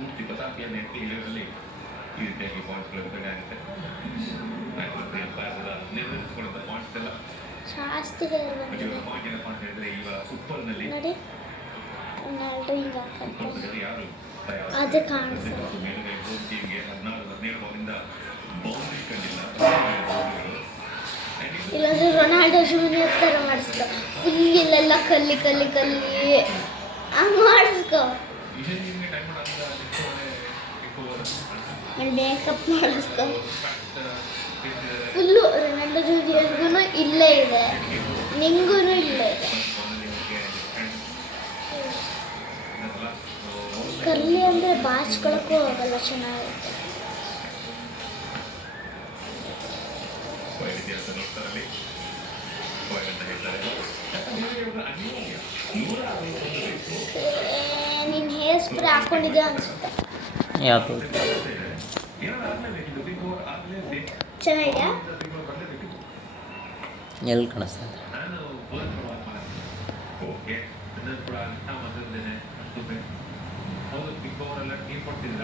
ಪೂರ್ತಿ ಪತಾಕಿಯ ನೆಟ್ಟಿ ಇಳಿಯೋದ್ರಲ್ಲಿ ಈ ರೀತಿಯಾಗಿ ಪಾಯಿಂಟ್ಸ್ಗಳು ಕಡೆ ಆಗುತ್ತೆ. ನಿರ್ಧರಿಸಿಕೊಳ್ಳುವಂಥ ಪಾಯಿಂಟ್ಸ್ ಎಲ್ಲ ಜಾಸ್ತಿ ಪಾಯಿಂಟ್ ಏನಪ್ಪ ಅಂತ ಹೇಳಿದ್ರೆ ಈಗ ಸೂಪರ್ನಲ್ಲಿ ನೋಡಿ ಯಾರು ಅದು ಕಾಣಿಸ್ತು. ಮೇಲುಗೈ ಟೀಮ್ಗೆ 17 ಬಾಲಿಂದ ಬೌಂಡ್ರಿ ಕಂಡಿಲ್ಲ. ಇಲ್ಲಾಂದ್ರೆ ರೊನಾಲ್ಡೋ ಜೂನಿಯರ್ ಥರ ಮಾಡಿಸ್ಕೊ, ಫುಲ್ ಇಲ್ಲೆಲ್ಲ ಕಲ್ಲಿ ಕಲ್ಲಿ ಕಲ್ಲಿ ಹಂಗೆ ಮಾಡಿಸ್ಕೊ, ಮೇಕಪ್ ಮಾಡಿಸ್ಕೊ. ಫುಲ್ಲು ರೊನಾಲ್ಡೋ ಜೂನಿಯರ್ಗೂ ಇಲ್ಲೇ ಇದೆ, ನಿಂಗೂ ಇಲ್ಲೇ ಇದೆ. ಕರ್ಲಿ ಅಂದರೆ ಬಾಚ್ಕೊಳಕ್ಕೂ ಹೋಗಲ್ಲ, ಚೆನ್ನಾಗುತ್ತೆ. ನೀನು ಹೇರ್ ಸ್ಪ್ರೇ ಹಾಕೊಂಡಿದ್ದೆ ಅನ್ಸುತ್ತೆ. ಯಾವುದು ಚೆನ್ನಾಗಿದೆಯಾ? ಎಲ್ಲಿ ಕಾಣಿಸ್ತದೆ? ಹೌದು, ಬಿಗ್ ಓವರ್ ಎಲ್ಲ ಟೀಮ್ ಕೊಡ್ತಿಲ್ಲ.